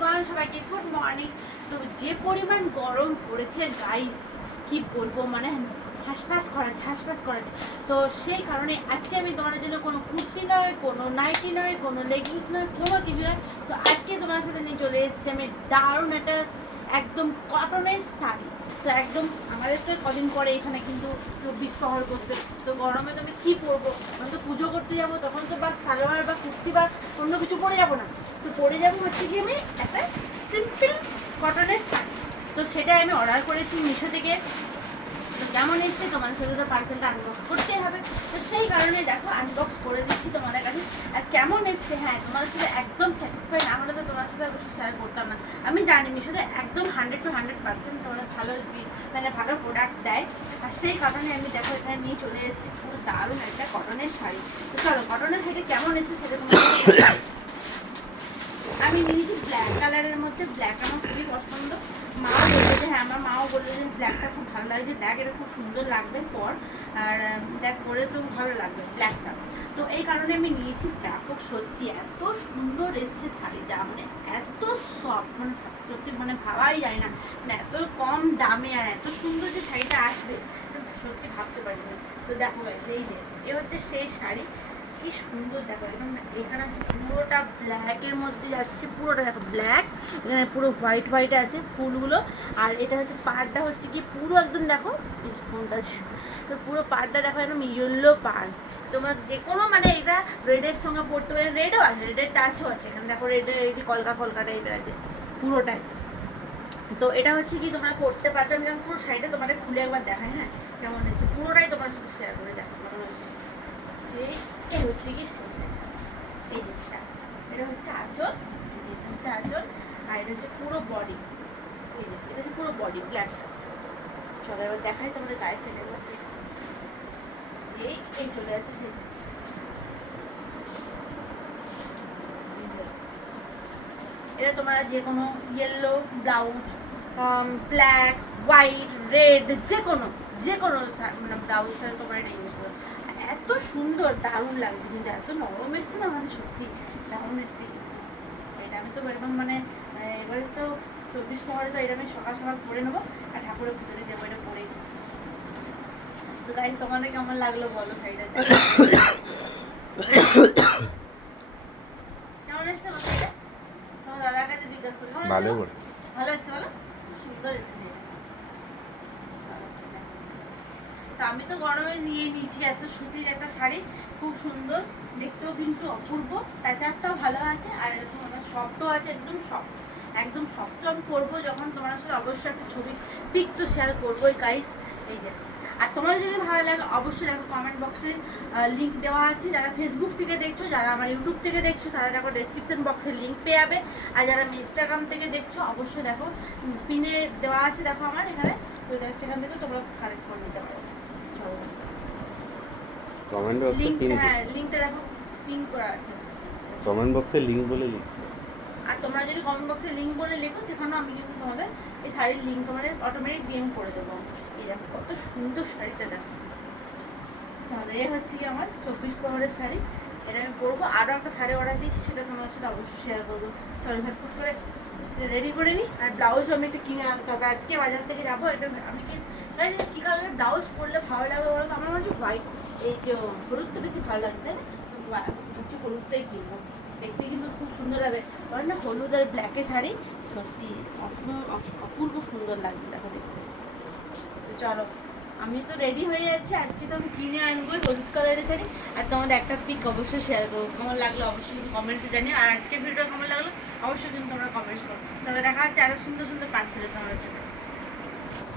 Everyone, সবাইকে good morning. তো যে পরিমাণ গরম পড়েছে গাইস, কি বলবো, মানে হাঁসফাঁস করাচ্ছে। তো সেই কারণে আজকে আমি তোমাদের জন্য কোনো কুর্তি নয়, কোনো নাইটি নয়, কোনো লেগিংস নয়, কোনো কিছু নয়। তো আজকে তোমার সাথে নিয়ে চলে এসেছি আমি দারুণ একটা একদম কটনের শাড়ি। তো একদম আমাদের তো কদিন পরে এখানে কিন্তু 24 প্রহর বসবে। তো গরমে তো আমি কী পরবো? আমি তো পুজো করতে যাবো, তখন তো বা সালোয়ার বা কুর্তি বা অন্য কিছু পরে যাবো না। তো পরে যাবো হচ্ছে কি আমি একটা সিম্পল কটনের শাড়ি। তো সেটা আমি অর্ডার করেছি মিশো থেকে। তো কেমন এসছে তোমার সাথে তো পার্সেলটা আনবক্স করতেই হবে। তো সেই কারণে দেখো আনবক্স করে দিচ্ছি তোমাদের কাছে। আর কেমন এসছে, হ্যাঁ তোমার সাথে একদম স্যাটিসফাই না হলে তো তোমার সাথে অবশ্যই শেয়ার করতাম না। আমি জানি মিশোতে একদম 100% তোমরা ভালো মানে ভালো প্রোডাক্ট দেয়। আর সেই কারণে আমি দেখো এখানে নিয়ে চলে এসেছি খুব দারুণ একটা কটনের শাড়ি। তো চলো কটনের শাড়িটা কেমন এসেছে সেটা তোমার আমি নিয়েছি ব্ল্যাক কালারের মধ্যে। ব্ল্যাক আমার খুবই পছন্দ। মাও বললো যে হ্যাঁ, আমার মাও বললো যে ব্ল্যাকটা খুব ভালো লাগছে, দেখ এটা খুব সুন্দর লাগবে পর, আর দেখ পরে তো ভালো লাগবে ব্ল্যাকটা। তো এই কারণে আমি নিয়েছি ব্যাপক। সত্যি এত সুন্দর এসছে শাড়িটা, মানে এত সফট, মানে সত্যি মানে ভাবাই যায় না, মানে এত কম দামে আর এত সুন্দর যে শাড়িটা আসবে সত্যি ভাবতে পারি না। তো দেখো এই যে এ হচ্ছে সেই শাড়ি, কি সুন্দর দেখো। একদম এখানে হচ্ছে পুরোটা ব্ল্যাকের মধ্যে যাচ্ছে, পুরোটা দেখো ব্ল্যাক, এখানে পুরো হোয়াইট হোয়াইট আছে ফুলগুলো। আর এটা হচ্ছে পাড়টা হচ্ছে কি পুরো একদম দেখো এই ফোনটা আছে, তো পুরো পাড়টা দেখো একদম ইয়েলো পাড়। তোমরা যে কোনো মানে এটা রেডের সঙ্গে পড়তে পারে, রেডও আছে, রেডের টাচও আছে এখানে দেখো, রেডের এই যে কলকা কলকা টাইপের আছে পুরোটাই। তো এটা হচ্ছে কি তোমরা পড়তে পারবে। আমি যেমন পুরো শাড়িটা তোমাদের খুলে একবার দেখাই, হ্যাঁ কেমন এসেছে পুরোটাই তোমার সাথে শেয়ার করে দেখো কেমন এসেছে। এই হচ্ছে কি এই দিকটা, এটা হচ্ছে আঁচল, এটা হচ্ছে আঁচল, আর এটা হচ্ছে পুরো বডি। এই যে এটা হচ্ছে পুরো বডি ব্ল্যাকটা। চলো এবার দেখাই তোমাদের গায়ে ফেলে এই চলে যাচ্ছে সেই। এটা তোমরা যে কোনো yellow blouse, black, white, red, যে কোনো মানে ব্লাউজ সাথে তোমরা এটা ইউজ করো। এত সুন্দর দারুণ লাগছে, কিন্তু এত নরম এসছে না, মানে সত্যি দারুণ এসছে। এটা আমি তো একদম মানে এবারে তো 24 প্রহরে তো এটা আমি সকাল সকাল পরে নেবো আর ঠাকুরের পুজোতে দেবো এটা পরেই। তো গাইস তোমাদের কেমন লাগলো বলো শাড়িটা? কেমন এসছে বলো? তোমার দাদার কাছে জিজ্ঞাসা করি ভালো এসছে বলো, সুন্দর এসছে। তা আমি তো গরমে নিয়ে নিয়েছি এত সুতির একটা শাড়ি, খুব সুন্দর দেখতেও কিন্তু অপূর্ব, প্যাচারটাও ভালো আছে আর সফটও আছে, একদম সফট। আমি করবো যখন তোমার সাথে অবশ্যই একটা ছবি পিক তো শেয়ার করবোই গাইস। এই যে আর তোমার যদি ভালো লাগে অবশ্যই দেখো কমেন্ট বক্সে লিঙ্ক দেওয়া আছে। যারা ফেসবুক থেকে দেখছো, যারা আমার ইউটিউব থেকে দেখছো তারা দেখো ডেসক্রিপশন বক্সে লিঙ্ক পেয়ে যাবে। আর যারা আমি ইনস্টাগ্রাম থেকে দেখছো অবশ্যই দেখো পিনে দেওয়া আছে, দেখো আমার এখানে, তো সেখান থেকে তোমরা কালেক্ট করে নিতে পারো। কমেন্ট বক্সে পিন, হ্যাঁ লিংকটা দেখো পিন করা আছে। কমেন্ট বক্সে লিংক বলে লিখো। আর তোমরা যদি কমেন্ট বক্সে লিংক বলে লেখো সেখানেও আমি কিন্তু তোমাদের এই শাড়ির লিংক তোমাদের অটোমেটিক ডিএম করে দেবো। এই দেখো কত সুন্দর শাড়িটা দেখো। চলো এই হচ্ছে কি আমার 24 প্রহরের শাড়ি, এটা আমি পরবো। আরও একটা শাড়ি অর্ডার দিয়েছি, সেটা তোমার সাথে অবশ্যই শেয়ার করবো। চলো ঝটপট করে রেডি করে নিই। আর ব্লাউজও আমি একটু কিনে আনতে হবে, আজকে বাজার থেকে যাবো। এটা আমি কী কালারের ব্লাউজ পরলে ভালো লাগবে বলো তো? আমার মনে হচ্ছে হোয়াইট, এই যে হলুদটা বেশি ভালো লাগবে, তাই না? হচ্ছে হলুদটাই কিনবো, দেখতে কিন্তু খুব সুন্দর লাগবে। কারণ না হলুদ আর ব্ল্যাকের শাড়ি সত্যি অপূর্ব সুন্দর লাগবে দেখো দেখতে। তো চলো আমি তো রেডি হয়ে যাচ্ছি, আজকে তো আমি কিনে আনবো হলুদ কালারের শাড়ি। আর তোমাদের একটা পিক অবশ্যই শেয়ার করবো, কেমন লাগলো অবশ্যই কিন্তু কমেন্টে জানিও। আর আজকের ভিডিও কেমন লাগলো অবশ্যই কিন্তু তোমরা কমেন্টস করো। চলো দেখা হচ্ছে আরও সুন্দর সুন্দর পার্সেলে তোমাদের সাথে।